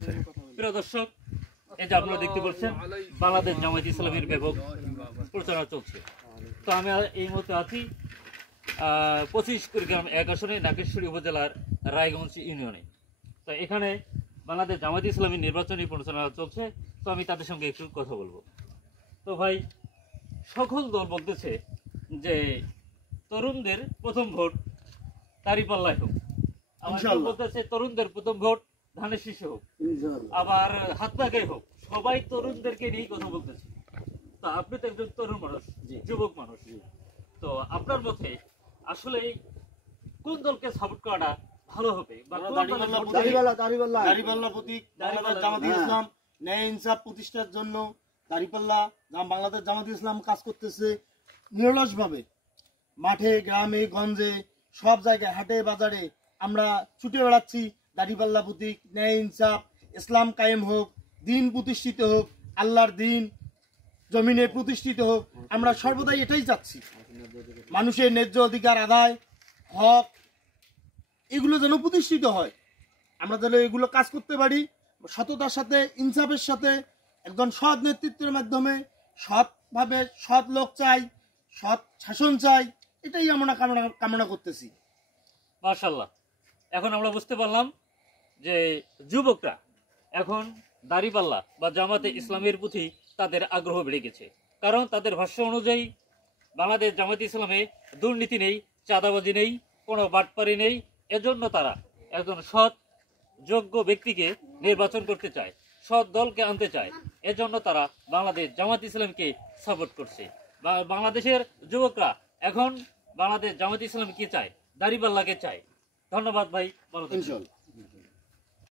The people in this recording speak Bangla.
প্রিয় দর্শক, এই যে আপনারা দেখতে পাচ্ছেন বাংলাদেশ জামায়াত ইসলামীর ব্যাপক প্রচারণা চলছে। তো আমি এই মুহূর্তে আছি 25 কুড়িগ্রাম 1 আসনে নাগেশ্বরী উপজেলার রায়গঞ্জ ইউনিয়নে। তো এখানে বাংলাদেশ জামায়াত ইসলামীর নির্বাচনী প্রচারণা চলছে। তো আমি তাদের সঙ্গে একটু কথা বলবো। তো ভাই, সকল দল বলতেছে যে তরুণদের প্রথম ভোট দাঁড়িপাল্লায় হোক, আমার বলতেছে তরুণদের প্রথম ভোট ধানের শীষে হোক, আবার হাত পাকায় হোক, সবাই তরুণদেরকে নিয়ে কথা বলতেছে। তো আপনি তো একজন তরুণ মানুষ, যুবক মানুষ, তো আপনার মতে আসলে কোন দলকে সাপোর্ট করাটা ভালো হবে? দাড়িপাল্লা প্রতীক, বাংলাদেশ জামাত ইসলাম ন্যায় ইনসাফ প্রতিষ্ঠার জন্য দাড়িপাল্লা বাংলাদেশ জামাত ইসলাম কাজ করতেছে নিরলস ভাবে। মাঠে, গ্রামে, গঞ্জে, সব জায়গায়, হাটে বাজারে আমরা ছুটে বেড়াচ্ছি। দাড়িপাল্লা প্রতীক, ন্যায় ইনসাফ, ইসলাম কায়েম হোক, দিন প্রতিষ্ঠিত হোক, আল্লাহর দিন জমিনে প্রতিষ্ঠিত হোক। আমরা সর্বদাই এটাই চাচ্ছি, মানুষের ন্যায্য অধিকার আদায়, হক, এগুলো যেন প্রতিষ্ঠিত হয়। আমরা যেন এগুলো কাজ করতে পারি সততার সাথে, ইনসাফের সাথে, একজন সৎ নেতৃত্বের মাধ্যমে, সৎভাবে। সৎ লোক চাই, সৎ শাসন চাই, এটাই আমরা কামনা করতেছি। মাশাআল্লাহ। এখন আমরা বুঝতে পারলাম যে যুবকরা এখন দাড়িপাল্লা বা জামাতে ইসলামের প্রতি তাদের আগ্রহ বেড়ে গেছে, কারণ তাদের ভাষ্য অনুযায়ী বাংলাদেশ জামাতে ইসলামে দুর্নীতি নেই, চাঁদাবাজি নেই, কোনো বাটপারি নেই। এজন্য তারা একজন সৎ যোগ্য ব্যক্তিকে নির্বাচন করতে চায়, সৎ দলকে আনতে চায়। এজন্য তারা বাংলাদেশ জামাত ইসলামকে সাপোর্ট করছে। বাংলাদেশের যুবকরা এখন বাংলাদেশ জামাত ইসলামকে চায়, দাড়িপাল্লাকে চায়। ধন্যবাদ ভাই, ভালো থাকবেন।